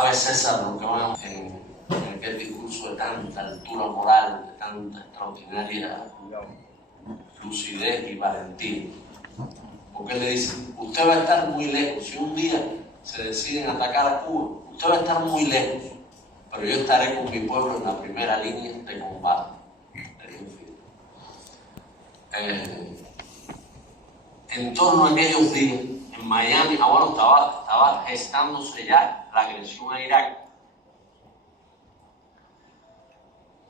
Sabe, César, lo que vemos en aquel discurso de tanta altura moral, de tanta extraordinaria lucidez y valentía. Porque le dicen, usted va a estar muy lejos. Si un día se deciden atacar a Cuba, usted va a estar muy lejos, pero yo estaré con mi pueblo en la primera línea de combate. En torno a aquellos días, en Miami, ahora estaba gestándose ya la agresión a Irak.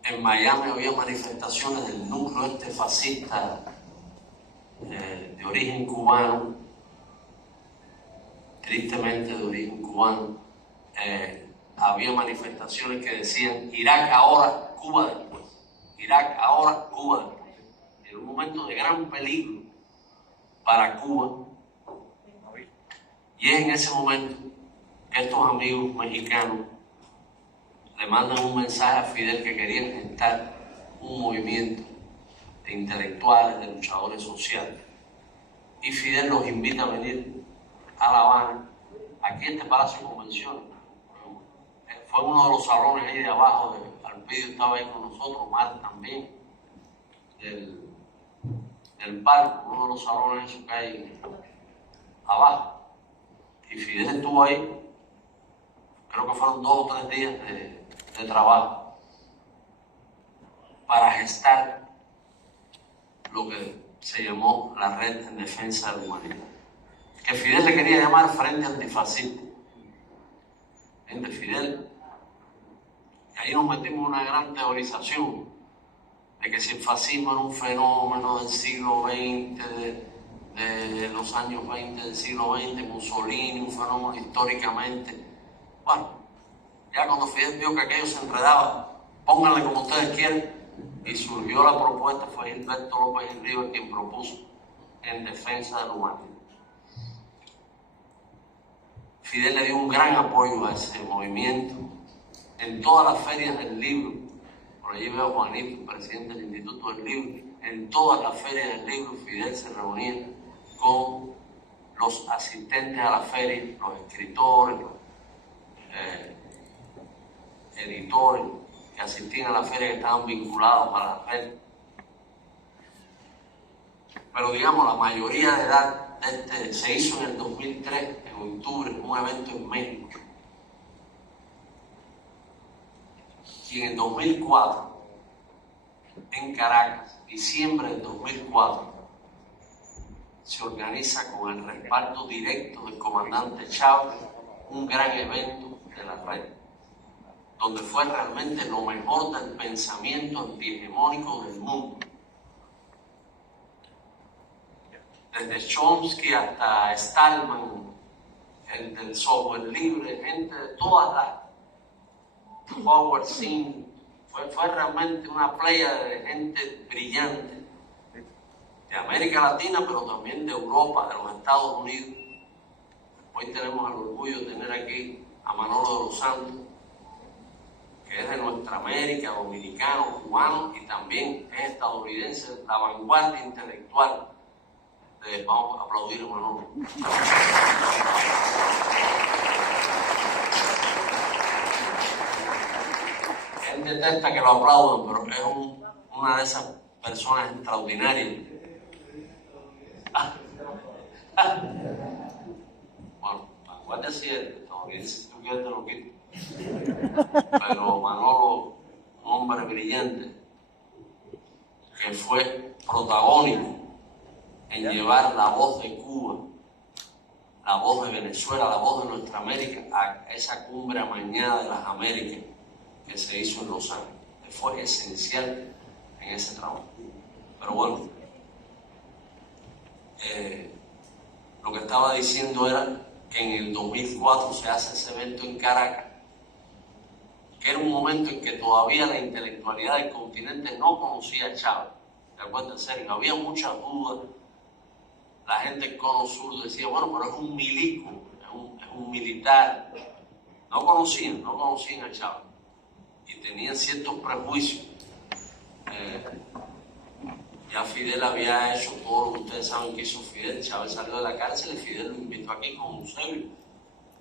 En Miami había manifestaciones del núcleo fascista de origen cubano, tristemente de origen cubano. Había manifestaciones que decían Irak ahora, Cuba después. Irak ahora, Cuba después. En un momento de gran peligro para Cuba. Y es en ese momento que estos amigos mexicanos le mandan un mensaje a Fidel que querían gestar un movimiento de intelectuales, de luchadores sociales. Y Fidel los invita a venir a La Habana, aquí en este Palacio de Convenciones. Fue uno de los salones ahí de abajo, Alpidio estaba ahí con nosotros, Mar también, del parque, uno de los salones esos que hay abajo. Y Fidel estuvo ahí, creo que fueron 2 o 3 días de trabajo para gestar lo que se llamó la Red en Defensa de la Humanidad, que Fidel le quería llamar Frente Antifascista. Gente, Fidel, y ahí nos metimos en una gran teorización de que si el fascismo era un fenómeno del siglo XX, de los años 20 del siglo XX, Mussolini, un fenómeno históricamente. Bueno, ya cuando Fidel vio que aquello se enredaba, pónganle como ustedes quieran, y surgió la propuesta, fue Gilberto López y Rivas quien propuso en defensa de la humanidad. Fidel le dio un gran apoyo a ese movimiento en todas las ferias del libro. Por allí veo a Juanito, el presidente del Instituto del Libro. En todas las ferias del libro Fidel se reunía con los asistentes a la feria, los escritores, los editores que asistían a la feria, que estaban vinculados a la red. Pero digamos, la mayoría de edad se hizo en el 2003, en octubre, un evento en México. Y en el 2004, en Caracas, diciembre del 2004, se organiza con el respaldo directo del comandante Chávez un gran evento de la red, donde fue realmente lo mejor del pensamiento antihegemónico del mundo. Desde Chomsky hasta Stallman, el del software libre, gente de todas las, Howard Zinn, fue realmente una playa de gente brillante, de América Latina, pero también de Europa, de los Estados Unidos. Hoy tenemos el orgullo de tener aquí a Manolo de los Santos, que es de nuestra América, dominicano, cubano y también es estadounidense, la vanguardia intelectual. Vamos a aplaudir a Manolo. Él detesta que lo aplaudan, pero es una de esas personas extraordinarias. Bueno, vanguardia sí es, estadounidense, si tú quieres te lo quito. Pero Manolo, un hombre brillante, que fue protagónico en llevar la voz de Cuba, la voz de Venezuela, la voz de nuestra América, a esa cumbre amañada de las Américas que se hizo en Los Ángeles. Fue esencial en ese trabajo. Pero bueno, lo que estaba diciendo era que en el 2004 se hace ese evento en Caracas, que era un momento en que todavía la intelectualidad del continente no conocía a Chávez. ¿Te acuerdas, en serio? Había muchas dudas. La gente del Cono Sur decía, bueno, pero es un milico, es un militar. No conocían a Chávez. Y tenían ciertos prejuicios. Ya Fidel había hecho todo lo que ustedes saben que hizo Fidel. Chávez salió de la cárcel y Fidel lo invitó aquí con Eusebio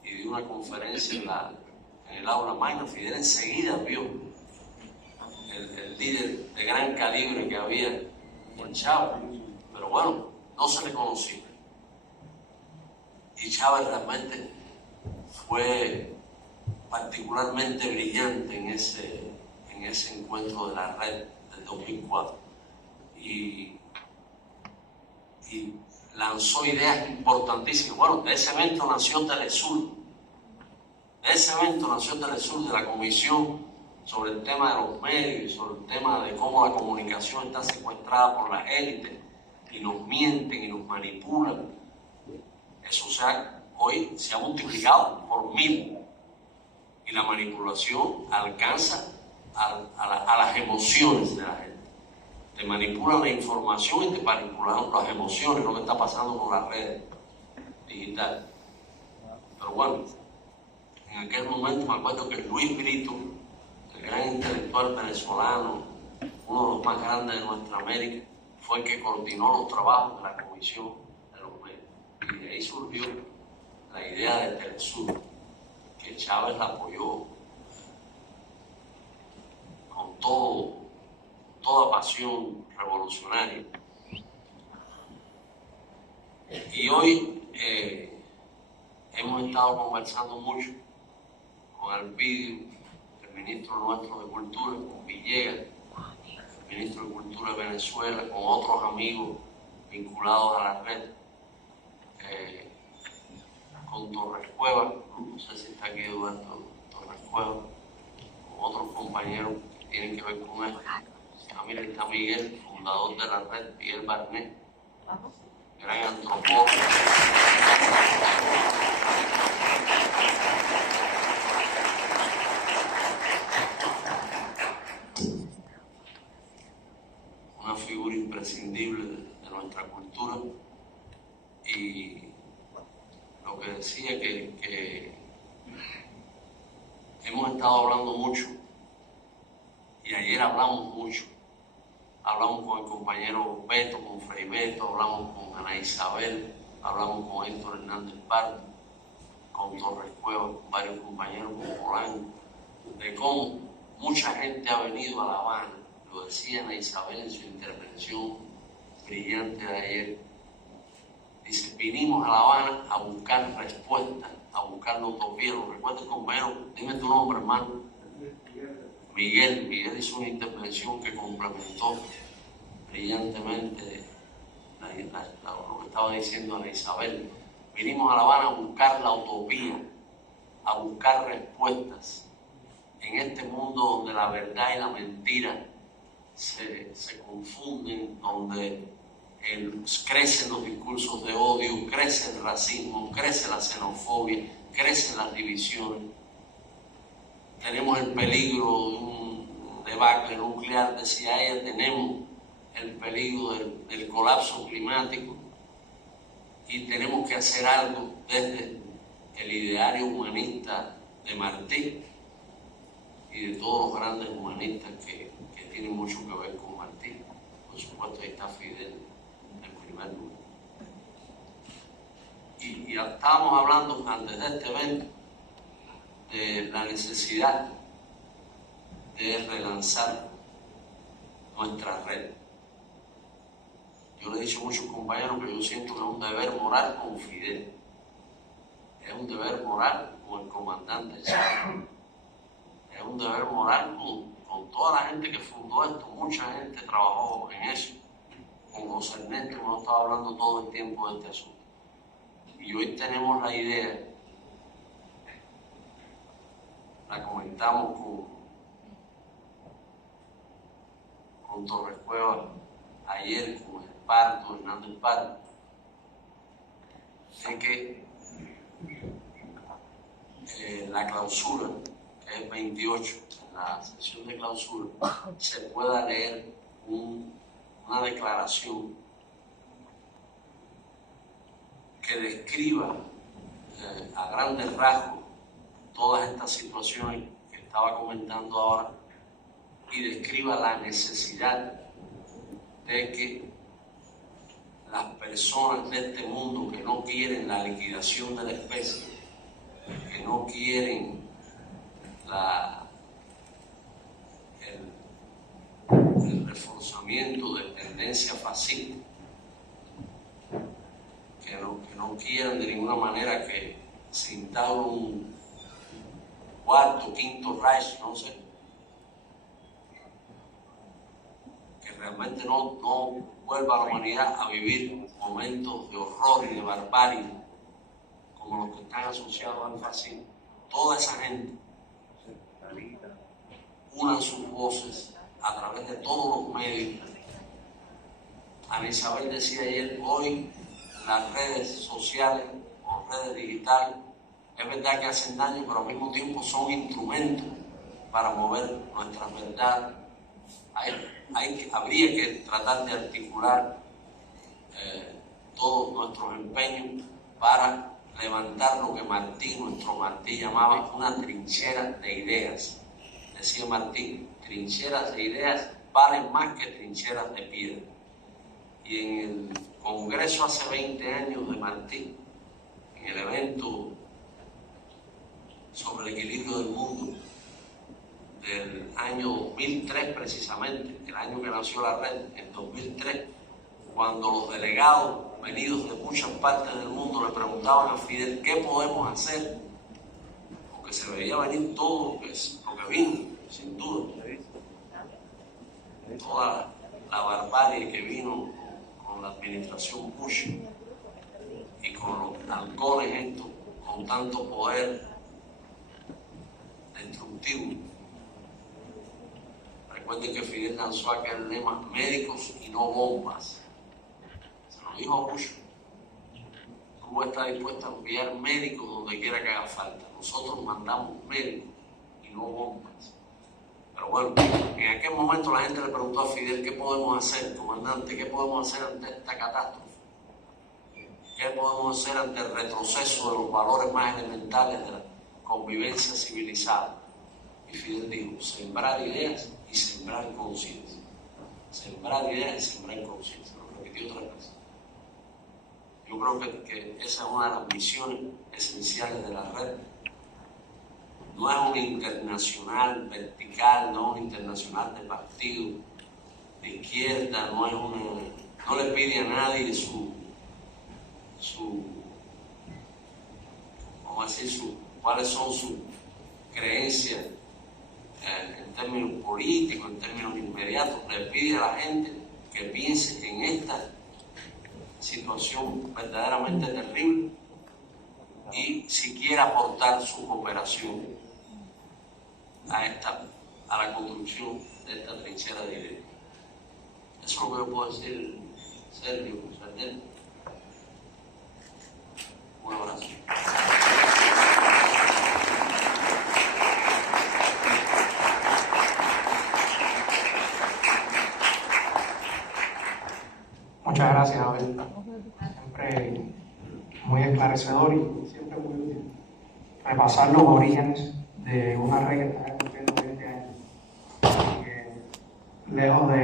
y dio una conferencia en el aula magna. Fidel enseguida vio el líder de gran calibre que había en Chávez, pero bueno, no se le conocía. Y Chávez realmente fue particularmente brillante en ese encuentro de la red del 2004 y lanzó ideas importantísimas. Bueno, de ese evento nació Telesur, de la comisión sobre el tema de los medios, sobre el tema de cómo la comunicación está secuestrada por las élites y nos mienten y nos manipulan. Eso hoy se ha multiplicado por 1000 y la manipulación alcanza a las emociones de la gente. Te manipulan la información y te manipulan las emociones, lo que está pasando con las redes digitales. Pero bueno, en aquel momento me acuerdo que Luis Brito, el gran intelectual venezolano, uno de los más grandes de nuestra América, fue el que coordinó los trabajos de la Comisión de los Medios. Y de ahí surgió la idea de Telesur, que Chávez la apoyó con toda pasión revolucionaria. Y hoy hemos estado conversando mucho con Alpidio, el ministro nuestro de Cultura, con Villegas, el ministro de Cultura de Venezuela, con otros amigos vinculados a la red, con Torres Cuevas, no sé si está aquí Eduardo Torres Cuevas, con otros compañeros que tienen que ver con esto. También está Miguel, fundador de la red, Miguel Barnet, gran antropólogo. Una figura imprescindible de nuestra cultura. Y lo que decía que hemos estado hablando mucho, y ayer hablamos mucho. Hablamos con el compañero Beto, con Fray Beto, hablamos con Ana Isabel, hablamos con Héctor Hernández Pardo, con Torres Cuevas, con varios compañeros, con Polanco, de cómo mucha gente ha venido a La Habana. Lo decía Ana Isabel en su intervención brillante de ayer. Dice, vinimos a La Habana a buscar respuestas, a buscar la utopía. ¿Lo recuerdas, compañero? Dime tu nombre, hermano. Miguel hizo una intervención que complementó brillantemente lo que estaba diciendo Ana Isabel. Vinimos a La Habana a buscar la utopía, a buscar respuestas en este mundo donde la verdad y la mentira se confunden, donde crecen los discursos de odio, crece el racismo, crece la xenofobia, crecen las divisiones. Tenemos el peligro de un debacle nuclear, decía ella, tenemos el peligro del colapso climático y tenemos que hacer algo desde el ideario humanista de Martí y de todos los grandes humanistas que tienen mucho que ver con Martí. Por supuesto, ahí está Fidel en primer lugar. Y estábamos hablando antes de este evento de la necesidad de relanzar nuestra red. Yo le he dicho a muchos compañeros que yo siento que es un deber moral con Fidel, es un deber moral con el comandante Chávez, es un deber moral con toda la gente que fundó esto. Mucha gente trabajó en eso, con José Ernesto, hemos estado hablando todo el tiempo de este asunto. Y hoy tenemos la idea, la comentamos con Torres Cuevas ayer, con Hernández Pardo, de que la clausura, que es 28, en la sesión de clausura, se pueda leer una declaración que describa a grandes rasgos todas estas situaciones que estaba comentando ahora y describa la necesidad de que las personas de este mundo que no quieren la liquidación de la especie, que no quieren tendencia fascista, que no quieren de ninguna manera que se instaure un cuarto, quinto Reich, no sé, que realmente no vuelva a la humanidad a vivir momentos de horror y de barbarie como los que están asociados al fascismo. Toda esa gente unan sus voces a través de todos los medios. Ana Isabel decía ayer, hoy las redes sociales o redes digitales, es verdad que hacen daño, pero al mismo tiempo son instrumentos para mover nuestras verdades. Habría que tratar de articular todos nuestros empeños para levantar lo que nuestro Martí, llamaba una trinchera de ideas. Decía Martí, trincheras de ideas valen más que trincheras de piedra. Y en el Congreso hace 20 años de Martí, en el evento sobre el equilibrio del mundo del año 2003 precisamente, el año que nació la red, en 2003, cuando los delegados venidos de muchas partes del mundo le preguntaban a Fidel qué podemos hacer, porque se veía venir todo lo que vino, sin duda, toda la barbarie que vino con la administración Bush y con los halcones estos, con tanto poder destructivo. Recuerden que Fidel lanzó aquel lema, médicos y no bombas. Se lo dijo a Bush. Cuba está dispuesta a enviar médicos donde quiera que haga falta. Nosotros mandamos médicos y no bombas. Pero bueno, en aquel momento la gente le preguntó a Fidel, ¿qué podemos hacer, comandante? ¿Qué podemos hacer ante esta catástrofe? ¿Qué podemos hacer ante el retroceso de los valores más elementales de la convivencia civilizada? Y Fidel dijo, sembrar ideas y sembrar conciencia. Sembrar ideas y sembrar conciencia. Lo repitió otra vez. Yo creo que esa es una de las misiones esenciales de la red. No es una internacional vertical, no es una internacional de partido de izquierda, no le pide a nadie cuáles son sus creencias en términos políticos, en términos inmediatos. Le pide a la gente que piense en esta situación verdaderamente terrible y si quiere aportar su cooperación a la construcción de esta trinchera de ideas. Eso es lo que yo puedo decir, Sergio, Sardel. Un abrazo. Muchas gracias, Abel. Siempre muy esclarecedor y siempre muy útil repasar los orígenes de una red que está cumpliendo 20 años y que, lejos de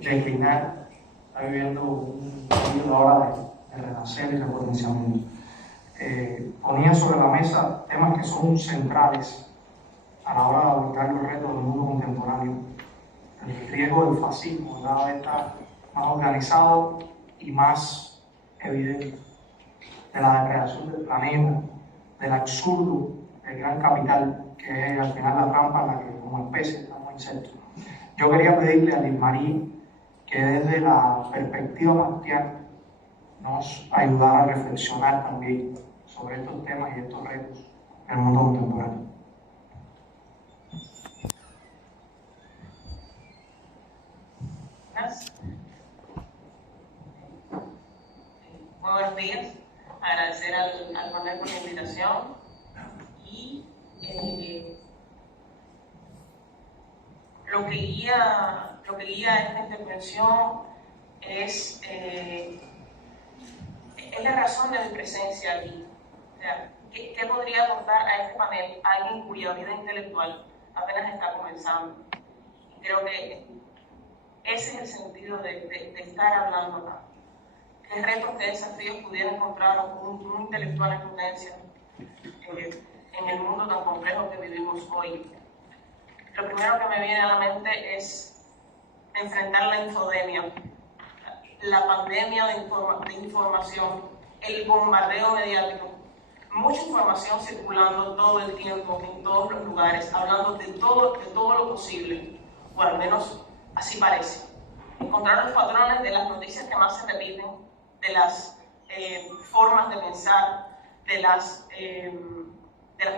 declinar, está viviendo un periodo ahora de renacer y repotenciamiento. Ponía sobre la mesa temas que son centrales a la hora de abordar los retos del mundo contemporáneo. El riesgo del fascismo cada vez está más organizado y más evidente, de la depredación del planeta, del absurdo del gran capital, que es al final la trampa en la que como especie estamos insertos. Yo quería pedirle a Liz Marie que desde la perspectiva martiana nos ayudara a reflexionar también sobre estos temas y estos retos del mundo contemporáneo. Muy buenos días. Agradecer al panel por la invitación y lo que guía esta intervención es la razón de mi presencia aquí. O sea, ¿qué podría aportar a este panel alguien cuya vida intelectual apenas está comenzando? Y creo que ese es el sentido de estar hablando acá. ¿Qué retos, qué desafíos pudiera encontrar un intelectual en potencia en el mundo tan complejo que vivimos hoy? Lo primero que me viene a la mente es enfrentar la infodemia. la pandemia de información, el bombardeo mediático, mucha información circulando todo el tiempo, en todos los lugares, hablando de todo lo posible, o al menos así parece. Encontrar los patrones de las noticias que más se repiten, de las formas de pensar, de las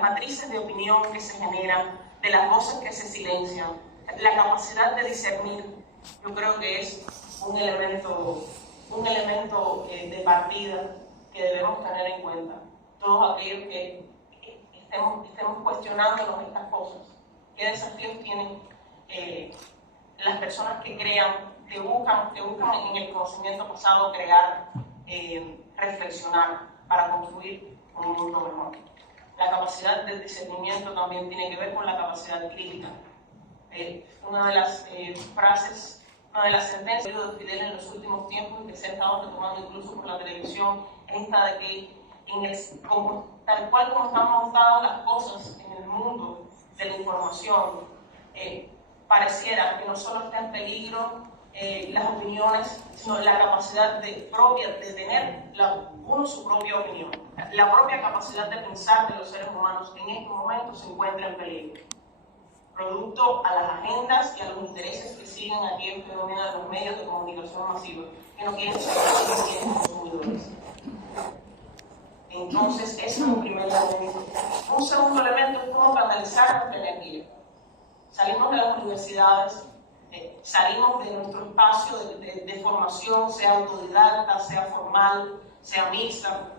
matrices de opinión que se generan, de las voces que se silencian, la capacidad de discernir, yo creo que es un elemento de partida que debemos tener en cuenta. Todos aquellos que estemos cuestionándonos estas cosas. ¿Qué desafíos tienen las personas que crean, que buscan en el conocimiento pasado crear, reflexionar para construir un mundo mejor? La capacidad del discernimiento también tiene que ver con la capacidad crítica. Una de las frases, una de las sentencias de Fidel en los últimos tiempos, que se ha estado retomando incluso por la televisión, es esta de que tal cual como están montadas las cosas en el mundo de la información, pareciera que no solo está en peligro las opiniones, sino la capacidad propia de tener uno su propia opinión. La propia capacidad de pensar de los seres humanos en estos momentos se encuentra en peligro, producto a las agendas y a los intereses que siguen aquí en fenómeno de los medios de comunicación masiva, que no quieren ser consumidores. Entonces, ese es un primer elemento. Un segundo elemento es cómo canalizar nuestra energía. Salimos de las universidades, salimos de nuestro espacio de formación, sea autodidacta, sea formal, sea mixta,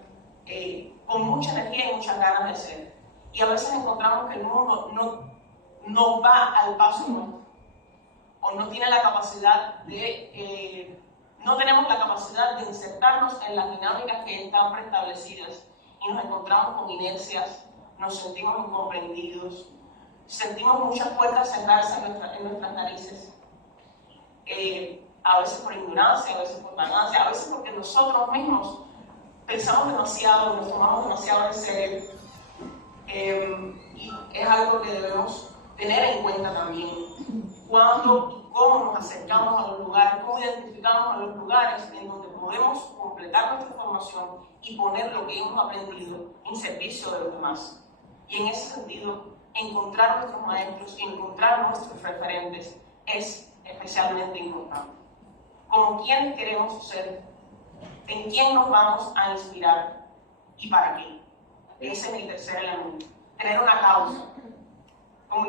con mucha energía y muchas ganas de ser. Y a veces encontramos que el mundo no va al paso nuestro, o no tiene la capacidad no tenemos la capacidad de insertarnos en las dinámicas que están preestablecidas y nos encontramos con inercias, nos sentimos incomprendidos, sentimos muchas puertas cerrarse en nuestras narices, a veces por ignorancia, a veces por vagancia, a veces porque nosotros mismos pensamos demasiado, nos tomamos demasiado en serio, y es algo que debemos tener en cuenta también. Cuándo y cómo nos acercamos a los lugares, cómo identificamos a los lugares en donde podemos completar nuestra formación y poner lo que hemos aprendido en servicio de los demás. Y en ese sentido, encontrar nuestros maestros y encontrar nuestros referentes es especialmente importante. Como quiénes queremos ser, en quién nos vamos a inspirar y para qué. Ese es el tercer elemento. Tener una causa. Como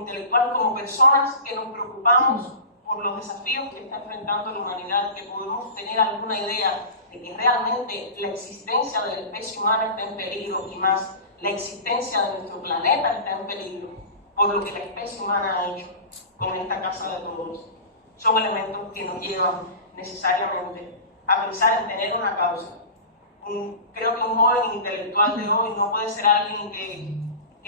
intelectual, como personas que nos preocupamos por los desafíos que está enfrentando la humanidad, que podemos tener alguna idea de que realmente la existencia de la especie humana está en peligro, y más, la existencia de nuestro planeta está en peligro por lo que la especie humana ha hecho con esta casa de todos. Son elementos que nos llevan necesariamente a pensar en tener una causa. Creo que un joven intelectual de hoy no puede ser alguien que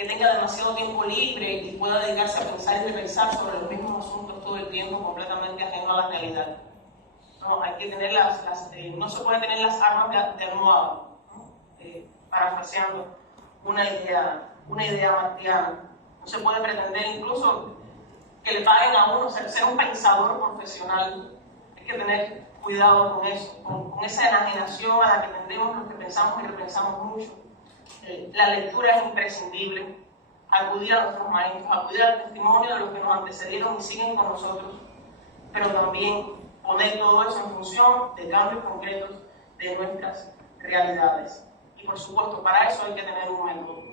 tenga demasiado tiempo libre y pueda dedicarse a pensar y repensar sobre los mismos asuntos todo el tiempo, completamente ajeno a la realidad. No, hay que tener no se puede tener las armas de almohada, parafraseando una idea martiana. No se puede pretender incluso que le paguen a uno ser un pensador profesional. Hay que tener cuidado con eso, con esa enajenación a la que tendemos los que pensamos y repensamos mucho. La lectura es imprescindible, acudir a nuestros maestros, acudir al testimonio de los que nos antecedieron y siguen con nosotros, pero también poner todo eso en función de cambios concretos de nuestras realidades. Y por supuesto, para eso hay que tener un método,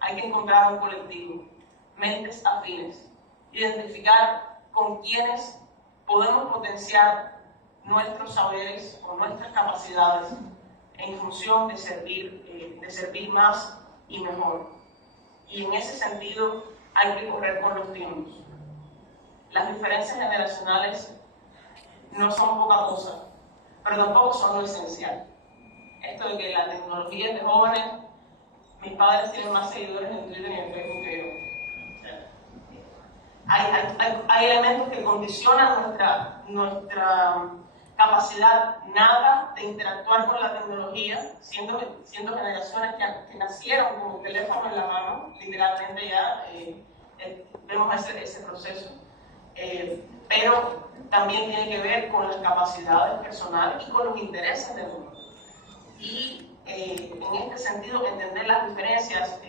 hay que encontrar un colectivo, mentes afines, identificar con quienes podemos potenciar nuestros saberes o nuestras capacidades en función de servir más y mejor. Y en ese sentido hay que correr con los tiempos. Las diferencias generacionales no son poca cosa, pero tampoco son lo esencial. Esto de que la tecnología es de jóvenes, mis padres tienen más seguidores en Twitter y en Facebook que yo. O sea, hay elementos que condicionan nuestra capacidad nada de interactuar con la tecnología, siendo generaciones que nacieron con el teléfono en la mano, literalmente ya vemos ese proceso. pero también tiene que ver con las capacidades personales y con los intereses del mundo. Y en este sentido, entender las diferencias,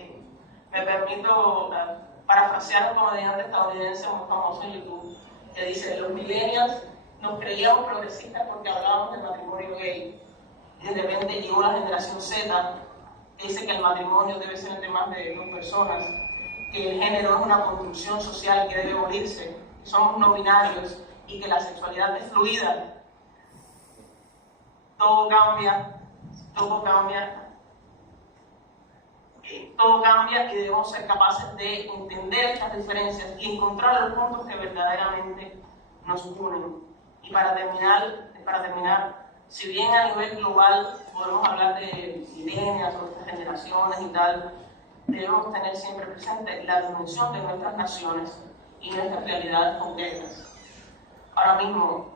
me permito parafrasear a un comediante estadounidense muy famoso en YouTube, que dice: los millennials nos creíamos progresistas porque hablábamos de matrimonio gay, y de repente llegó la generación Z, que dice que el matrimonio debe ser entre más de 2 personas, que el género es una construcción social que debe morirse, que somos no binarios y que la sexualidad es fluida. Todo cambia, todo cambia y debemos ser capaces de entender estas diferencias y encontrar los puntos que verdaderamente nos unen. Y para terminar, si bien a nivel global podemos hablar de milenias o otras generaciones y tal, debemos tener siempre presente la dimensión de nuestras naciones y nuestras realidades concretas. Ahora mismo,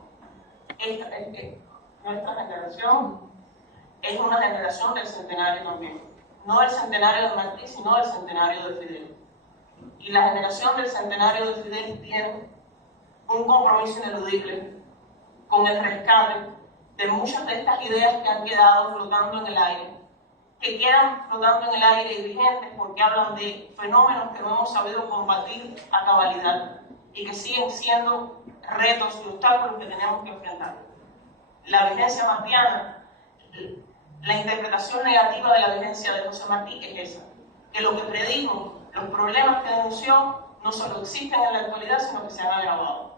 nuestra generación es una generación del centenario también. No del centenario de Martí, sino del centenario de Fidel. Y la generación del centenario de Fidel tiene un compromiso ineludible con el rescate de muchas de estas ideas que han quedado flotando en el aire, que quedan flotando en el aire y vigentes porque hablan de fenómenos que no hemos sabido combatir a cabalidad y que siguen siendo retos y obstáculos que tenemos que enfrentar. La vigencia martiana, la interpretación negativa de la vigencia de José Martí es esa, que lo que predijo, los problemas que denunció, no solo existen en la actualidad, sino que se han agravado.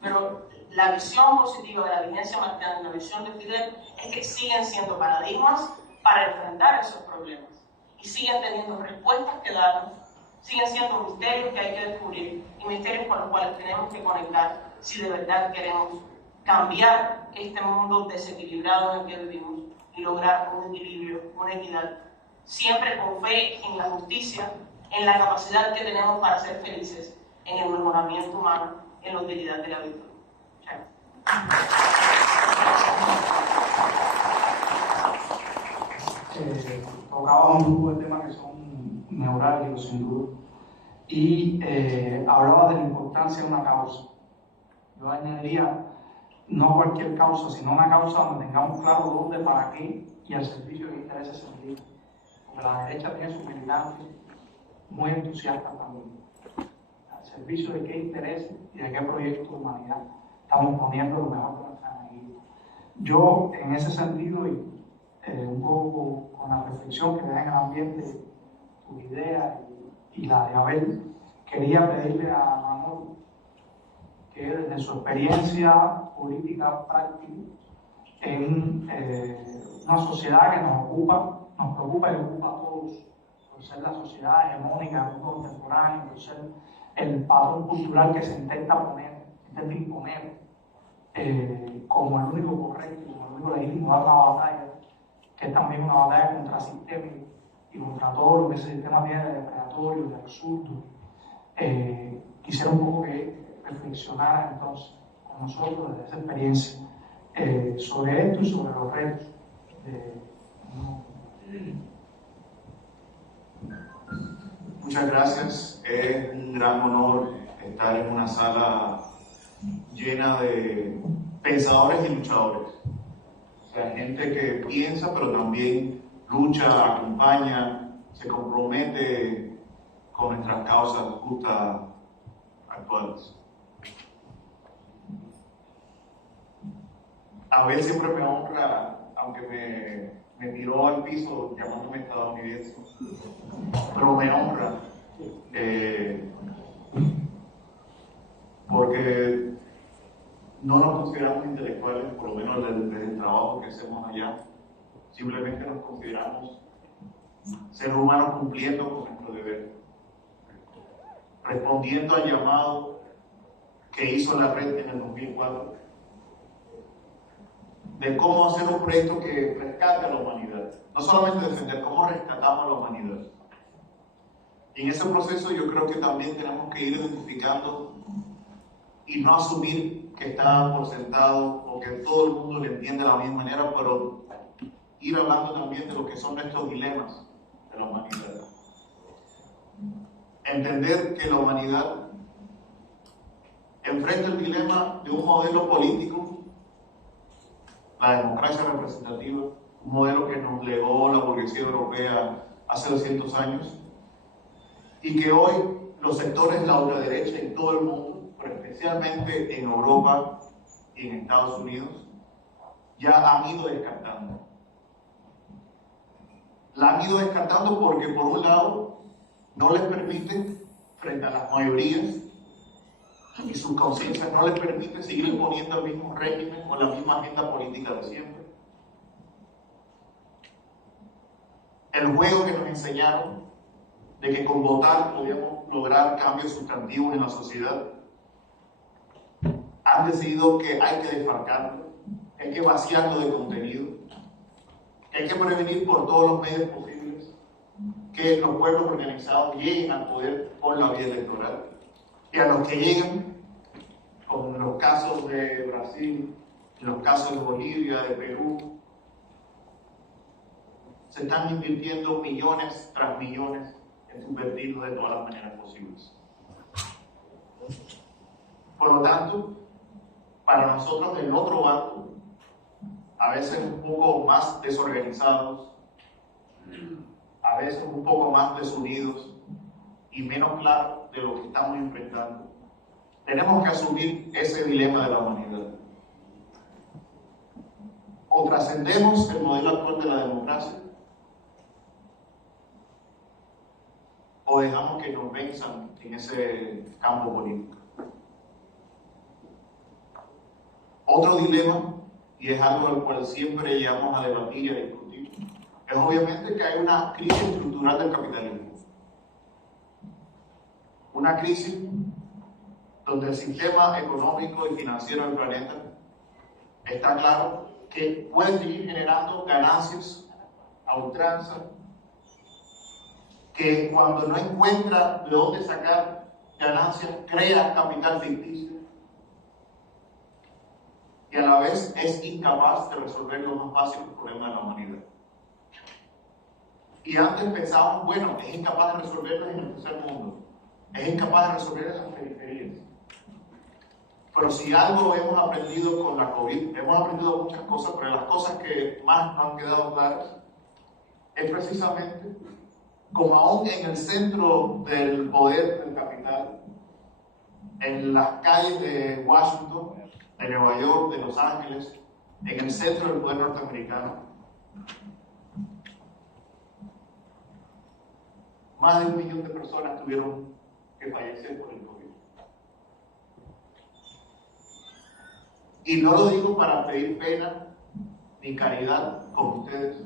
Pero la visión positiva de la vigencia martiana y la visión de Fidel es que siguen siendo paradigmas para enfrentar esos problemas y siguen teniendo respuestas que darnos, siguen siendo misterios que hay que descubrir y misterios con los cuales tenemos que conectar si de verdad queremos cambiar este mundo desequilibrado en el que vivimos y lograr un equilibrio, una equidad, siempre con fe en la justicia, en la capacidad que tenemos para ser felices, en el mejoramiento humano, en la utilidad de la virtud. Tocaba un grupo de temas que son neurálgicos, sin duda, y hablaba de la importancia de una causa. Yo añadiría, no cualquier causa, sino una causa donde tengamos claro dónde, para qué y al servicio que interesa servir. Porque la derecha tiene sus militantes muy entusiastas también. Al servicio de qué interés y de qué proyecto de humanidad estamos poniendo lo mejor de nuestra energía. Yo, en ese sentido, y un poco con la reflexión que da en el ambiente, tu idea y la de Abel, quería pedirle a Manolo que desde su experiencia política práctica en una sociedad que nos preocupa y ocupa a todos, por ser la sociedad hegemónica del mundo contemporáneo, por ser el patrón cultural que se intenta imponer como el único correcto, como el único legítimo, dar una batalla, que es también una batalla contra sistémica y contra todo lo que ese sistema tiene de depredatorio, de absurdo. Quisiera un poco que reflexionar entonces con nosotros desde esa experiencia sobre esto y sobre los retos Muchas gracias. Es un gran honor estar en una sala llena de pensadores y luchadores. O sea, gente que piensa pero también lucha, acompaña, se compromete con nuestras causas justas actuales. Abel siempre me honra, aunque me tiró al piso llamándome estadounidense, pero me honra porque no nos consideramos intelectuales, por lo menos desde el trabajo que hacemos allá, simplemente nos consideramos seres humanos cumpliendo con nuestro deber, respondiendo al llamado que hizo la red en el 2004 de cómo hacer un proyecto que rescate a la humanidad, no solamente defender, cómo rescatamos a la humanidad. Y en ese proceso yo creo que también tenemos que ir identificando y no asumir que está por sentado o que todo el mundo le entiende de la misma manera, pero ir hablando también de lo que son nuestros dilemas de la humanidad. Entender que la humanidad enfrenta el dilema de un modelo político, la democracia representativa, un modelo que nos legó la burguesía europea hace 200 años, y que hoy los sectores de la ultraderecha en todo el mundo, pero especialmente en Europa y en Estados Unidos, ya han ido descartando. La han ido descartando porque, por un lado, no les permite, frente a las mayorías, y sus conciencias no les permite seguir imponiendo el mismo régimen o la misma agenda política de siempre. El juego que nos enseñaron de que con votar podíamos lograr cambios sustantivos en la sociedad, han decidido que hay que desfalcarlo, que hay que vaciarlo de contenido, que hay que prevenir por todos los medios posibles que los pueblos organizados lleguen al poder por la vía electoral. Y a los que llegan, como en los casos de Brasil, en los casos de Bolivia, de Perú, se están invirtiendo millones tras millones en subvertirlo de todas las maneras posibles. Por lo tanto, para nosotros del otro bando, a veces un poco más desorganizados, a veces un poco más desunidos y menos claros de lo que estamos enfrentando, tenemos que asumir ese dilema de la humanidad. O trascendemos el modelo actual de la democracia, o dejamos que nos venzan en ese campo político. Otro dilema, y es algo al cual siempre llegamos a debatir y a discutir, es obviamente que hay una crisis estructural del capitalismo. Una crisis donde el sistema económico y financiero del planeta está claro que puede seguir generando ganancias a ultranza, que cuando no encuentra de dónde sacar ganancias, crea capital ficticio y a la vez es incapaz de resolver los más básicos problemas de la humanidad. Y antes pensábamos, bueno, es incapaz de resolverlos en el tercer mundo, es incapaz de resolver en las periferias. Pero si algo hemos aprendido con la COVID, hemos aprendido muchas cosas, pero las cosas que más nos han quedado claras es precisamente como aún en el centro del poder del capital, en las calles de Washington, de Nueva York, de Los Ángeles, en el centro del poder norteamericano, más de 1 millón de personas tuvieron que fallecer por el COVID. Y no lo digo para pedir pena ni caridad con ustedes,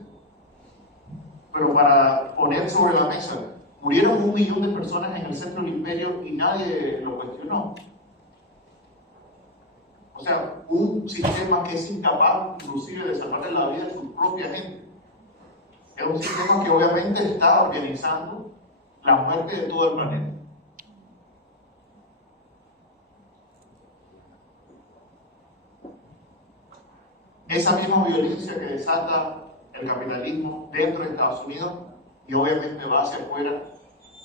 pero para poner sobre la mesa, murieron 1 millón de personas en el centro del imperio y nadie lo cuestionó. O sea, un sistema que es incapaz inclusive de salvarle la vida de su propia gente. Es un sistema que obviamente está organizando la muerte de todo el planeta. Esa misma violencia que desata el capitalismo dentro de Estados Unidos y obviamente va hacia afuera,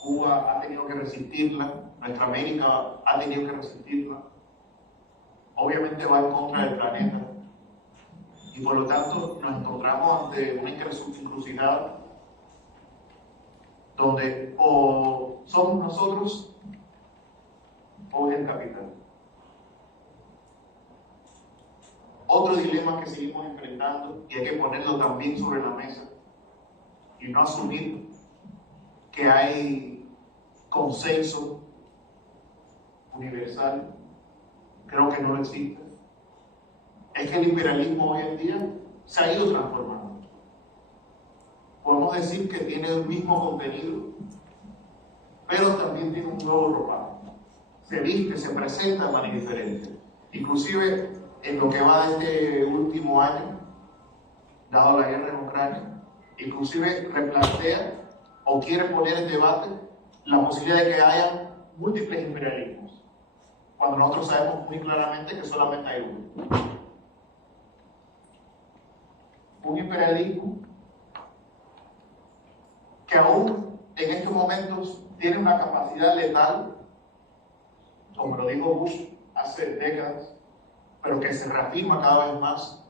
Cuba ha tenido que resistirla, nuestra América ha tenido que resistirla, obviamente va en contra del planeta y por lo tanto nos encontramos ante una encrucijada donde o somos nosotros o es el capital. Otro dilema que seguimos enfrentando y hay que ponerlo también sobre la mesa y no asumir que hay consenso universal, creo que no existe, es que el imperialismo hoy en día se ha ido transformando. Podemos decir que tiene el mismo contenido, pero también tiene un nuevo ropaje. Se viste, se presenta de manera diferente. Inclusive en lo que va de este último año, dado la guerra en Ucrania, inclusive replantea o quiere poner en debate la posibilidad de que haya múltiples imperialismos, cuando nosotros sabemos muy claramente que solamente hay uno. Un imperialismo que aún en estos momentos tiene una capacidad letal, como lo dijo Bush, hace décadas, pero que se reafirma cada vez más,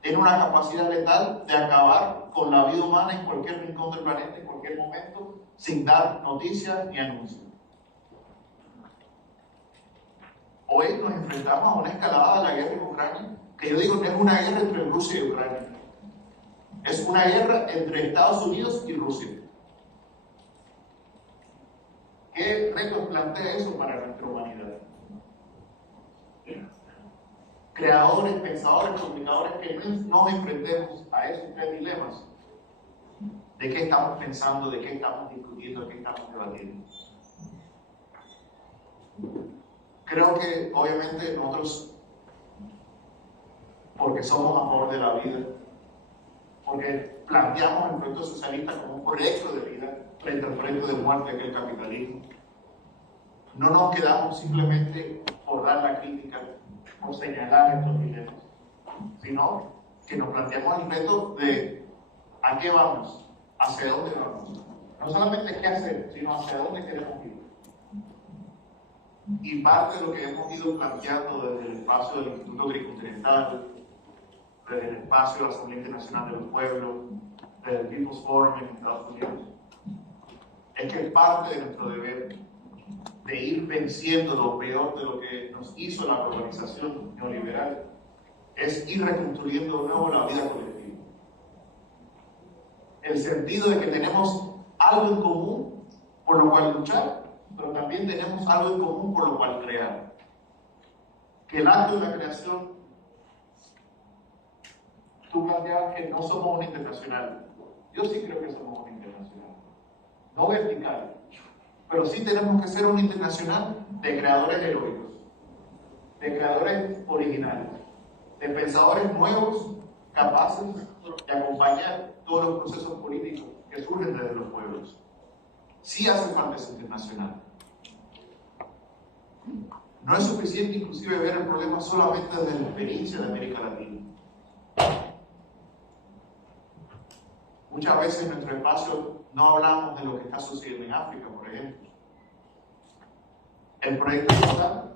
tiene una capacidad letal de acabar con la vida humana en cualquier rincón del planeta, en cualquier momento, sin dar noticias ni anuncios. Hoy nos enfrentamos a una escalada de la guerra en Ucrania, que yo digo no es una guerra entre Rusia y Ucrania, es una guerra entre Estados Unidos y Rusia. ¿Qué retos plantea eso para nuestra humanidad? Creadores, pensadores, comunicadores, que nos enfrentemos a esos tres dilemas. ¿De qué estamos pensando? ¿De qué estamos discutiendo? ¿De qué estamos debatiendo? Creo que obviamente nosotros, porque somos a favor de la vida, porque planteamos el proyecto socialista como un proyecto de vida frente al proyecto de muerte que es el capitalismo, no nos quedamos simplemente por dar la crítica, por señalar estos dilemas, sino que nos planteamos el reto de a qué vamos, hacia dónde vamos. No solamente qué hacer, sino hacia dónde queremos ir. Y parte de lo que hemos ido planteando desde el espacio del Instituto Agricultural, desde el espacio de la Asamblea Internacional de los Pueblos, desde el People's Forum en Estados Unidos, es que es parte de nuestro deber de ir venciendo lo peor de lo que nos hizo la globalización neoliberal, es ir reconstruyendo de nuevo la vida colectiva. El sentido de que tenemos algo en común por lo cual luchar, pero también tenemos algo en común por lo cual crear. Que el acto de la creación, tú planteabas que no somos una internacional. Yo sí creo que somos una internacional. No vertical, pero sí tenemos que ser una internacional de creadores heroicos, de creadores originales, de pensadores nuevos, capaces de acompañar todos los procesos políticos que surgen desde los pueblos. Sí hace falta ese internacional. No es suficiente inclusive ver el problema solamente desde la experiencia de América Latina. Muchas veces en nuestro espacio no hablamos de lo que está sucediendo en África, por ejemplo. El proyecto total,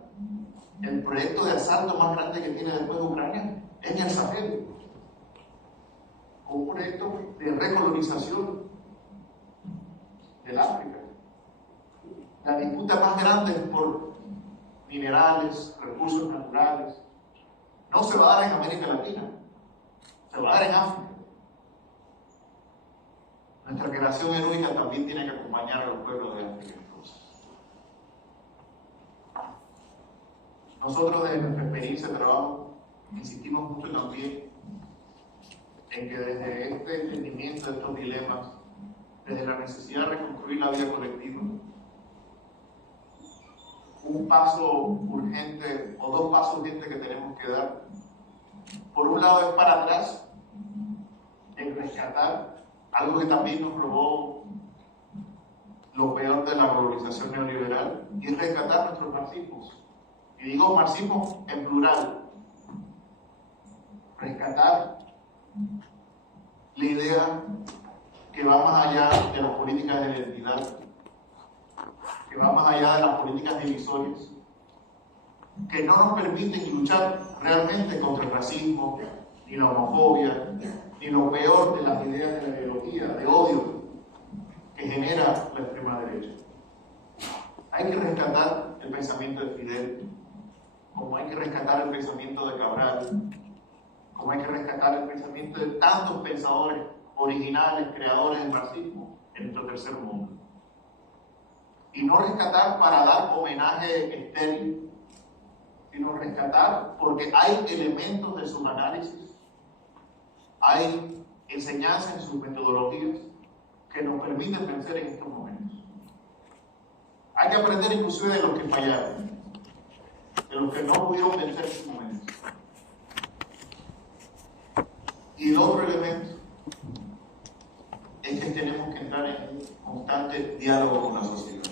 el proyecto de asalto más grande que tiene después de Ucrania es en el Sahel. Un proyecto de recolonización del África. La disputa más grande por minerales, recursos naturales, no se va a dar en América Latina, se va a dar en África. Nuestra creación heroica también tiene que acompañar a los pueblos de África. Nosotros desde nuestra experiencia de trabajo insistimos mucho también en que desde este entendimiento de estos dilemas, desde la necesidad de reconstruir la vida colectiva, un paso urgente o dos pasos urgentes que tenemos que dar, por un lado es para atrás, en rescatar algo que también nos robó lo peor de la globalización neoliberal, y es rescatar nuestros marxismos. Y digo marxismo en plural. Rescatar la idea que va más allá de las políticas de identidad, que va más allá de las políticas divisorias, que no nos permiten luchar realmente contra el racismo, ni la homofobia, ni lo peor de las ideas de la ideología, de odio que genera la extrema derecha. Hay que rescatar el pensamiento de Fidel, como hay que rescatar el pensamiento de Cabral, como hay que rescatar el pensamiento de tantos pensadores originales, creadores del marxismo en nuestro tercer mundo. Y no rescatar para dar homenaje estéril, sino rescatar porque hay elementos de sus análisis, hay enseñanzas en sus metodologías que nos permiten vencer en estos momentos. Hay que aprender inclusive de los que fallaron, de los que no pudieron vencer en estos momentos. Y el otro elemento es que tenemos que entrar en un constante diálogo con la sociedad.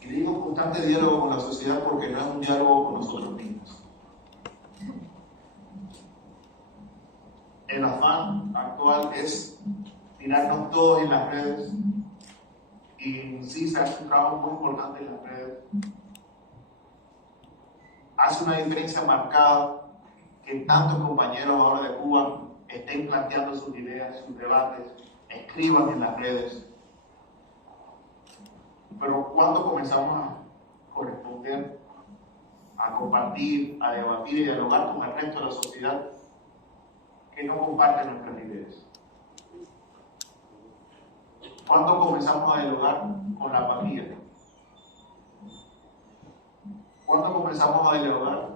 Y digo constante diálogo con la sociedad porque no es un diálogo con nosotros mismos. El afán actual es tirarnos todos en las redes, y sí se hace un trabajo muy importante en las redes, hace una diferencia marcada que tantos compañeros ahora de Cuba estén planteando sus ideas, sus debates, escriban en las redes. Pero cuando comenzamos a corresponder, a compartir, a debatir y a dialogar con el resto de la sociedad que no comparte nuestras ideas? ¿Cuándo comenzamos a dialogar con la apatía? ¿Cuándo comenzamos a dialogar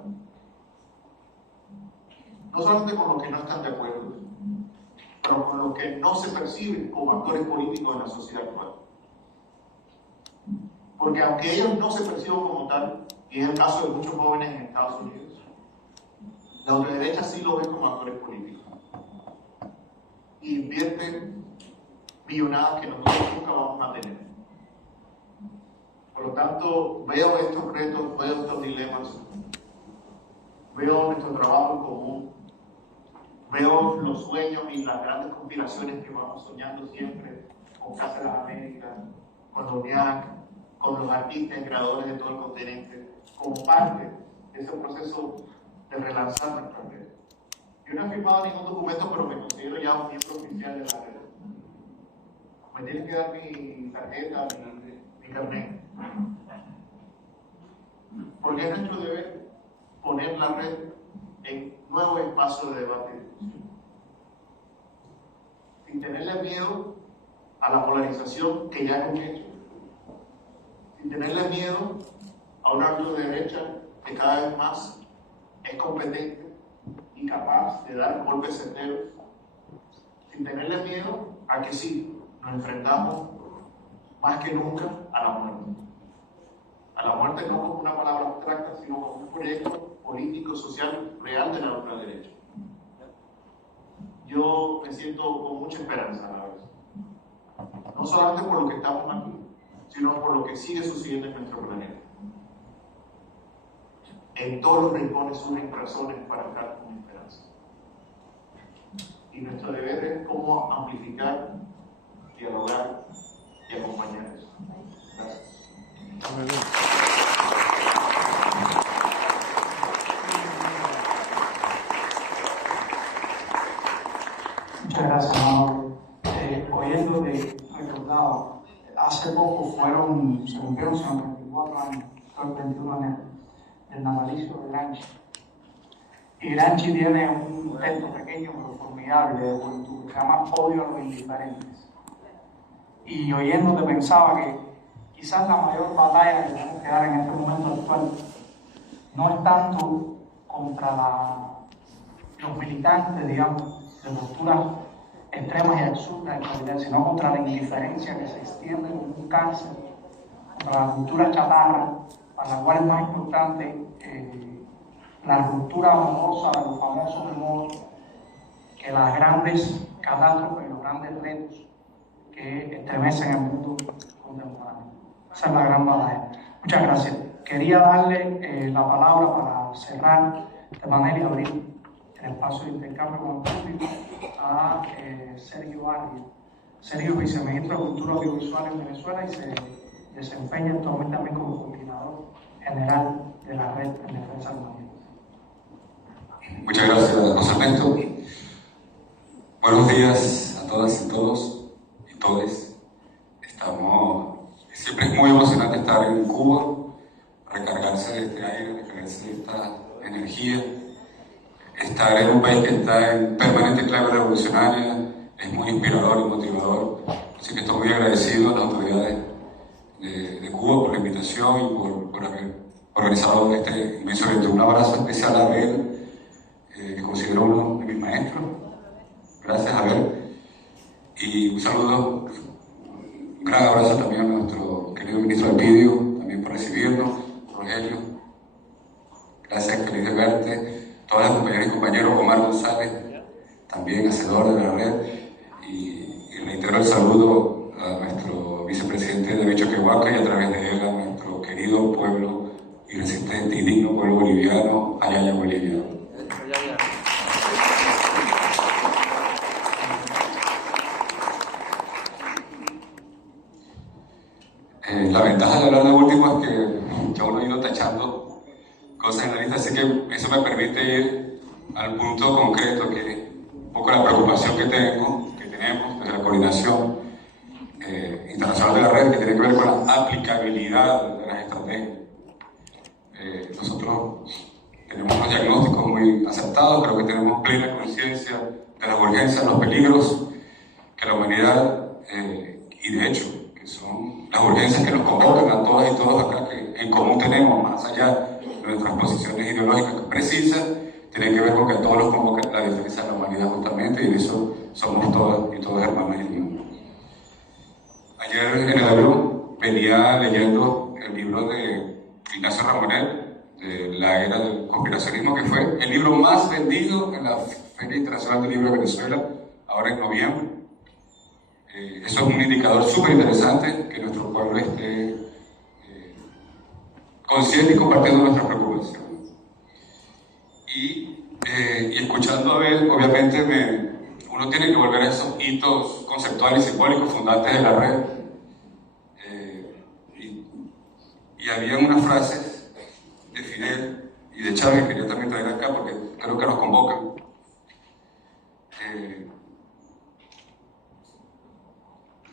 no solamente con los que no están de acuerdo, pero con los que no se perciben como actores políticos en la sociedad actual? Porque aunque ellos no se perciban como tal, y es el caso de muchos jóvenes en Estados Unidos, la ultraderecha sí lo ve como actores políticos. Y invierten millonadas que nosotros nunca vamos a tener. Por lo tanto, veo estos retos, veo estos dilemas, veo nuestro trabajo en común, veo los sueños y las grandes conspiraciones que vamos soñando siempre con Casa de las Américas, con los DIAC, con los artistas y creadores de todo el continente, como parte de ese proceso de relanzar nuestra red. Yo no he firmado ningún documento, pero me considero ya un miembro oficial de la red. Me tienen que dar mi tarjeta, mi carnet. Porque es nuestro deber poner la red en nuevos espacios de debate y discusión. Sin tenerle miedo a la polarización que ya hemos hecho. Sin tenerle miedo a un acto de derecha que cada vez más es competente y capaz de dar golpes certeros. Sin tenerle miedo a que sí, nos enfrentamos más que nunca a la muerte. A la muerte no como una palabra abstracta, sino como un proyecto político, social, real de la ultraderecha. Yo me siento con mucha esperanza a la vez. No solamente por lo que estamos aquí, sino por lo que sigue sucediendo en nuestro planeta. En todos los rincones surgen razones para estar con esperanza. Y nuestro deber es cómo amplificar, dialogar y acompañar eso. Gracias. Muchas gracias, Manuel. Oyéndote, recordaba, hace poco se cumplieron 24 años, fue el 21 de enero, del natalicio de Gramsci. Y Gramsci tiene un texto pequeño pero formidable de juventud que se llama Odio a los indiferentes. Y oyéndote pensaba que quizás la mayor batalla que tenemos que dar en este momento actual no es tanto contra los militantes, digamos, de posturas extremas y absurdas, sino contra la indiferencia que se extiende como un cáncer, contra la cultura chatarra, para la cual es más importante la ruptura amorosa de los famosos amores que las grandes catástrofes, los grandes retos que estremecen el mundo contemporáneo. Esa es la gran batalla. Muchas gracias. Quería darle la palabra para cerrar de manera y abrir el espacio de intercambio con el público a Sergio Arias. Sergio es viceministro de Cultura Audiovisual en Venezuela y se desempeña actualmente también como coordinador general de la red en defensa del medio. Muchas gracias, José Ernesto. Buenos días a todas y todos y todes. Siempre es muy emocionante estar en Cuba, recargarse de este aire, recargarse de esta energía. Estar en un país que está en permanente clave revolucionaria es muy inspirador y motivador. Así que estoy muy agradecido a las autoridades de Cuba por la invitación y por haber organizado este inmenso evento. Un abrazo especial a Abel, que considero uno de mis maestros. Gracias, Abel. Y un saludo, un gran abrazo también a nuestro querido ministro Elpidio, también por recibirnos, Rogelio. Gracias, feliz de verte. Todas las compañeras y compañeros, Omar González, también hacedor de la red, y reitero el saludo a nuestro vicepresidente David Choquehuanca y a través de él a nuestro querido pueblo y resistente y digno pueblo boliviano, Ayaya, Bolivia. La ventaja de hablar de último es que ya uno ha ido tachando cosas en la lista, así que eso me permite ir al punto concreto, que es un poco la preocupación que tenemos desde la coordinación internacional de la red, que tiene que ver con la aplicabilidad de las estrategias. Nosotros tenemos unos diagnósticos muy acertados, creo que tenemos plena conciencia de las urgencias, los peligros que la humanidad, y de hecho, que son las urgencias que nos convocan a todas y todos acá, que en común tenemos, más allá de nuestras posiciones ideológicas precisas, tienen que ver con que a todos nos convoca la defensa de la humanidad justamente, y de eso somos todos y todos hermanos y hermanos. Ayer en el avión venía leyendo el libro de Ignacio Ramonel, de la era del conspiracionismo, que fue el libro más vendido en la Feria Internacional del Libro de Venezuela, ahora en noviembre. Eso es un indicador súper interesante, que nuestro pueblo esté consciente y compartiendo nuestra preocupación. Y escuchando a Abel, obviamente uno tiene que volver a esos hitos conceptuales y simbólicos fundantes de la red. Y había unas frases de Fidel y de Chávez que quería también traer acá porque creo que nos convocan.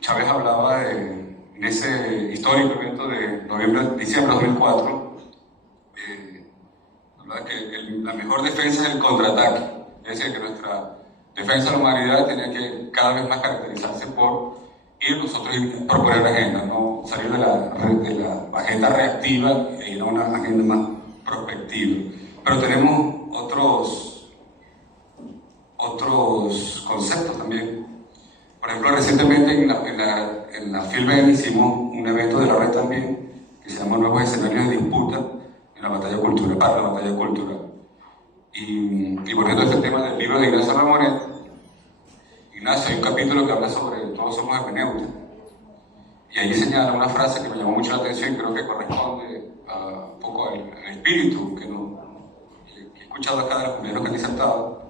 Chávez hablaba en ese histórico evento de diciembre de 2004, hablaba que la mejor defensa es el contraataque, es decir, que nuestra defensa de la humanidad tenía que cada vez más caracterizarse por ir nosotros y proponer agendas, no salir de la agenda reactiva e ir a una agenda más prospectiva. Pero tenemos otros conceptos también. Por ejemplo, recientemente en la Filben hicimos un evento de la red también que se llama Nuevos Escenarios de Disputa en la batalla cultural, para la batalla cultural. Y por ejemplo, este tema del libro de Ignacio Ramonel, Ignacio, hay un capítulo que habla sobre todos somos hermeneutas. Y ahí señala una frase que me llamó mucho la atención y creo que corresponde un poco al espíritu que he escuchado acá de los compañeros que han disertado.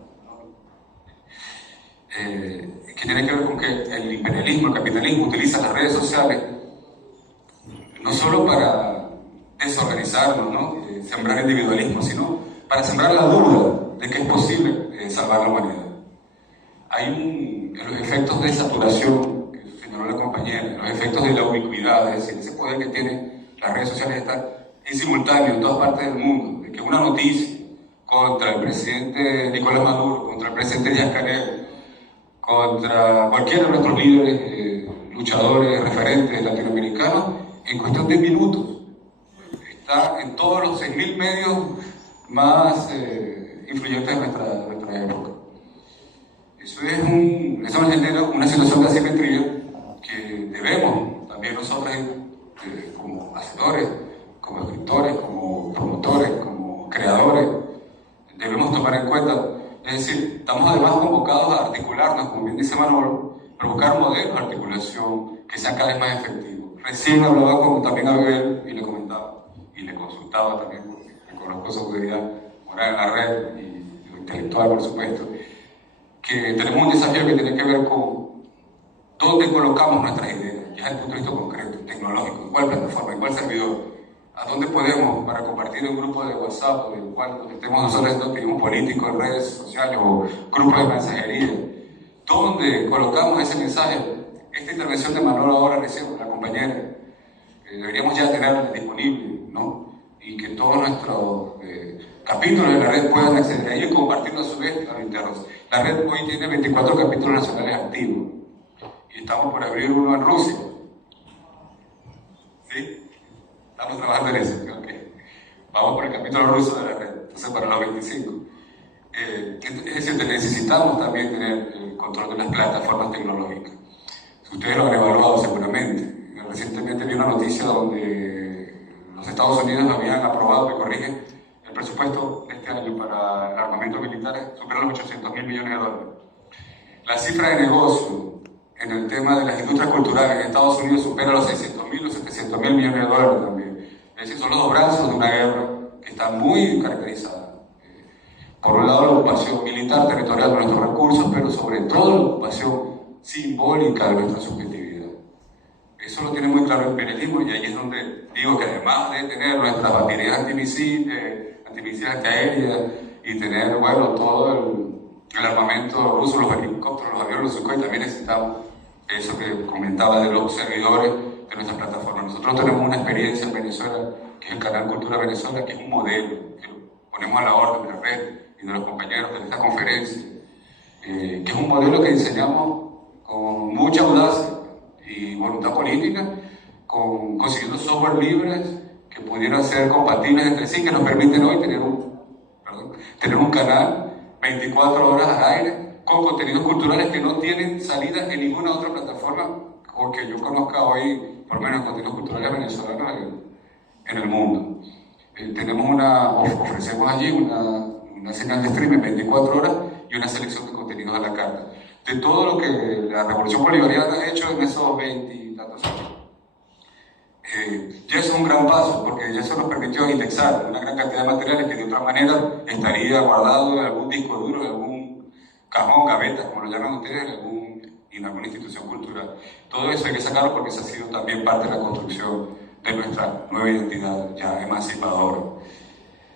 Que tiene que ver con que el imperialismo, el capitalismo utiliza las redes sociales no solo para desorganizarnos, ¿no? Sembrar individualismo, sino para sembrar la duda de que es posible salvar la humanidad. Hay los efectos de saturación, que señaló la compañera, los efectos de la ubicuidad, es decir, ese poder que tienen las redes sociales de estar en simultáneo en todas partes del mundo, de que una noticia contra el presidente Nicolás Maduro, contra el presidente Díaz-Canel, contra cualquiera de nuestros líderes, luchadores, referentes latinoamericanos, en cuestión de minutos. Está en todos los 6.000 medios más influyentes de nuestra época. Eso nos genera una situación de asimetría que debemos también nosotros, como hacedores, como escritores, como promotores, como creadores, debemos tomar en cuenta. Es decir, estamos además convocados a articularnos, como bien dice Manolo, pero buscar modelos de articulación que sean cada vez más efectivos. Recién hablaba con también Abel y le comentaba, y le consultaba también, porque reconozco su autoridad moral en la red y lo intelectual, por supuesto, que tenemos un desafío que tiene que ver con dónde colocamos nuestras ideas, ya desde el punto de vista concreto, tecnológico, en cuál plataforma, en cuál servidor. ¿A dónde podemos, para compartir un grupo de WhatsApp o en cual estemos nosotros activismo político en redes sociales o grupos de mensajería? ¿Dónde colocamos ese mensaje? Esta intervención de Manolo ahora recién, la compañera, deberíamos ya tenerla disponible, ¿no? Y que todos nuestros capítulos de la red puedan acceder a ello y compartirlo a su vez a los internos. La red hoy tiene 24 capítulos nacionales activos y estamos por abrir uno en Rusia. ¿Sí? Estamos trabajando en eso. Okay. Vamos por el capítulo ruso de la red, entonces para los 25. Es decir, necesitamos también tener el control de las plataformas tecnológicas. Ustedes lo han evaluado seguramente. Recientemente vi una noticia donde los Estados Unidos habían aprobado, me corrigen, el presupuesto de este año para el armamento militar supera los $800.000 millones. La cifra de negocio en el tema de las industrias culturales en Estados Unidos supera los 600.000 o 700.000 millones de dólares también. Es decir, son los dos brazos de una guerra que está muy caracterizada. Por un lado, la ocupación militar territorial de nuestros recursos, pero sobre todo la ocupación simbólica de nuestra subjetividad. Eso lo tiene muy claro el imperialismo y ahí es donde digo que además de tener nuestras baterías antimisiles, misiles antiaéreas y tener, bueno, todo el armamento ruso, los helicópteros, los aviones, los Sukhoi, también necesitamos eso que comentaba de los servidores de nuestra plataforma. Nosotros tenemos una experiencia en Venezuela, que es el canal Cultura Venezuela, que es un modelo, que lo ponemos a la orden de la red y de los compañeros de esta conferencia, que es un modelo que diseñamos con mucha audacia y voluntad política, consiguiendo software libres que pudieran ser compatibles entre sí, que nos permiten hoy tener un canal 24 horas al aire con contenidos culturales que no tienen salida en ninguna otra plataforma o que yo conozca hoy, por lo menos contenidos culturales venezolanos en el mundo. Ofrecemos allí una señal de streaming 24 horas y una selección de contenidos a la carta, de todo lo que la Revolución Bolivariana ha hecho en esos 20 y tantos años. Ya eso es un gran paso, porque ya eso nos permitió indexar una gran cantidad de materiales que de otra manera estaría guardado en algún disco duro, en algún cajón, gaveta, como lo llaman ustedes, en alguna institución cultural. Todo eso hay que sacarlo porque eso ha sido también parte de la construcción de nuestra nueva identidad ya emancipadora.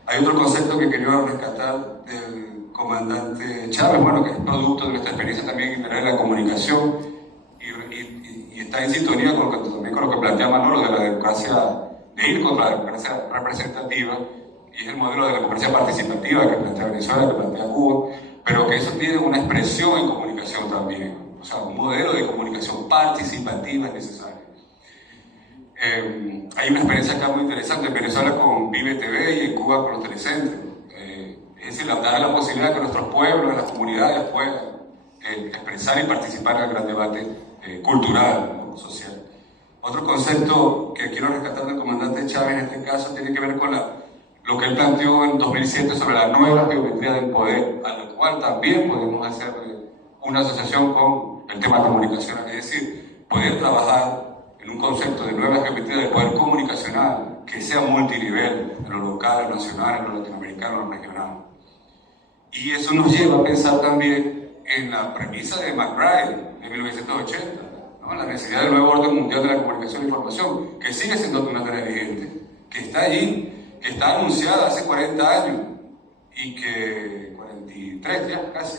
Hay otro concepto que quería rescatar del comandante Chávez, bueno, que es producto de nuestra experiencia también en la comunicación y está en sintonía también con lo que plantea Manolo de la democracia, de ir contra la democracia representativa, y es el modelo de la democracia participativa que plantea Venezuela, que plantea Cuba, pero que eso tiene una expresión en comunicación también, o sea, un modelo de comunicación participativa es necesario. Hay una experiencia acá muy interesante en Venezuela con Vive TV y en Cuba con los telecentros. Es decir, dar la posibilidad que nuestros pueblos, las comunidades puedan expresar y participar en el gran debate cultural, ¿no? Social. Otro concepto que quiero rescatar del comandante Chávez en este caso tiene que ver con lo que él planteó en 2007 sobre la nueva geometría del poder, a la cual también podemos hacer una asociación con el tema comunicacional, es decir, poder trabajar en un concepto de nueva geometría del poder comunicacional que sea multinivel, en lo local, en lo nacional, en lo latinoamericano, en lo regional. Y eso nos lleva a pensar también en la premisa de McBride de 1980, ¿no? La necesidad del nuevo orden mundial de la comunicación e información, que sigue siendo una tarea vigente, que está allí, que está anunciada hace 40 años, y que 43 ya casi,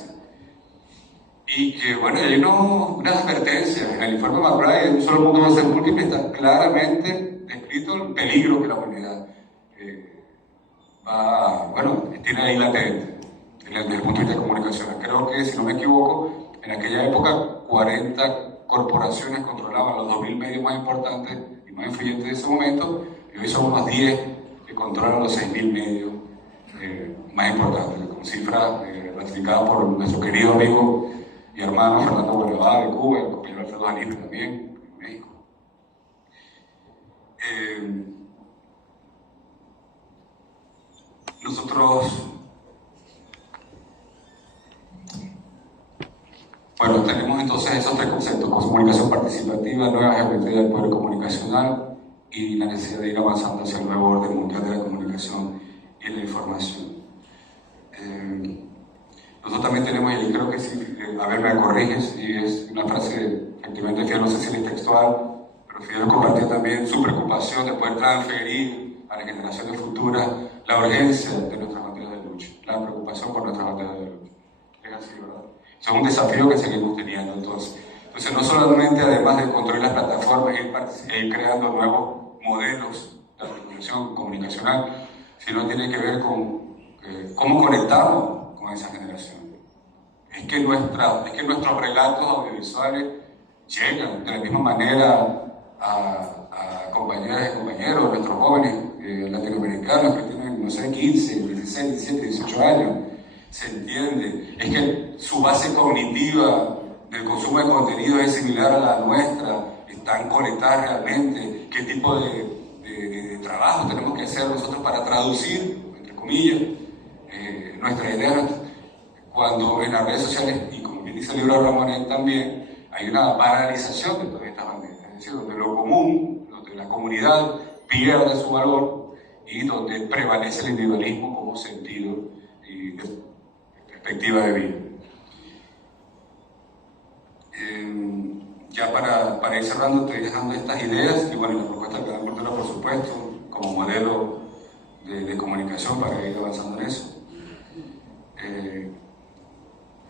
y que, bueno, hay unas advertencias en el informe McBride, un solo mundo va a ser múltiple, está claramente descrito el peligro que la humanidad tiene ahí latente desde el punto de vista de comunicación. Creo que, si no me equivoco, en aquella época 40 corporaciones controlaban los 2.000 medios más importantes y más influyentes de ese momento, y hoy son unos 10 que controlan los 6.000 medios más importantes, con cifras ratificadas por nuestro querido amigo y hermano Fernando Bolívar de Cuba, el compañero Alfredo Aníbal también, en México. Nosotros, bueno, tenemos entonces esos tres conceptos: comunicación participativa, nueva geometría del poder comunicacional y la necesidad de ir avanzando hacia el nuevo orden mundial de la comunicación y la información. Nosotros también tenemos, y creo que sí, a ver, me corriges, y es una frase, efectivamente, Fidel, no sé si es textual, pero Fidel compartió también su preocupación de poder transferir a las generaciones futuras la urgencia de nuestras banderas de lucha, la preocupación por nuestras banderas de lucha. Es así, ¿verdad? Es un desafío que seguimos teniendo. Entonces no solamente, además de construir las plataformas e ir creando nuevos modelos de articulación comunicacional, sino tiene que ver con cómo conectamos con esa generación. Es que nuestros relatos audiovisuales llegan de la misma manera a compañeras y compañeros, nuestros jóvenes latinoamericanos que tienen, no sé, 15, 16, 17, 18 años. Se entiende, es que su base cognitiva del consumo de contenido es similar a la nuestra, están conectadas realmente. ¿Qué tipo de trabajo tenemos que hacer nosotros para traducir, entre comillas, nuestras ideas? Cuando en las redes sociales, y como bien dice el libro de Ramonet también, hay una banalización de todas estas banderas, es decir, donde lo común, donde la comunidad pierde su valor y donde prevalece el individualismo como sentido y perspectiva de vida. Ya para ir cerrando, estoy dejando estas ideas y bueno, la propuesta de Canal Cultura, por supuesto, como modelo de comunicación para ir avanzando en eso.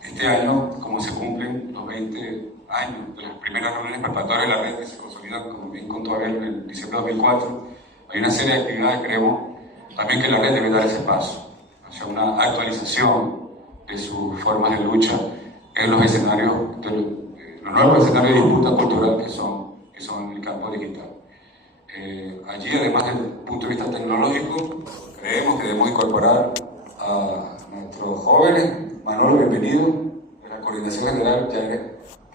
Este año, como se cumplen los 20 años de las primeras reuniones preparatorias de la red que se consolidan, como bien contó Abel, en el diciembre de 2004, hay una serie de actividades. Creemos también que la red debe dar ese paso hacia una actualización de sus formas de lucha en los escenarios, los nuevos escenarios de disputa cultural que son en el campo digital. Allí, además desde el punto de vista tecnológico, creemos que debemos incorporar a nuestros jóvenes. Manolo, bienvenido, de la Coordinación General, ya eres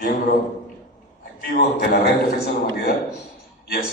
miembro activo de la Red de Defensa de la Humanidad, y así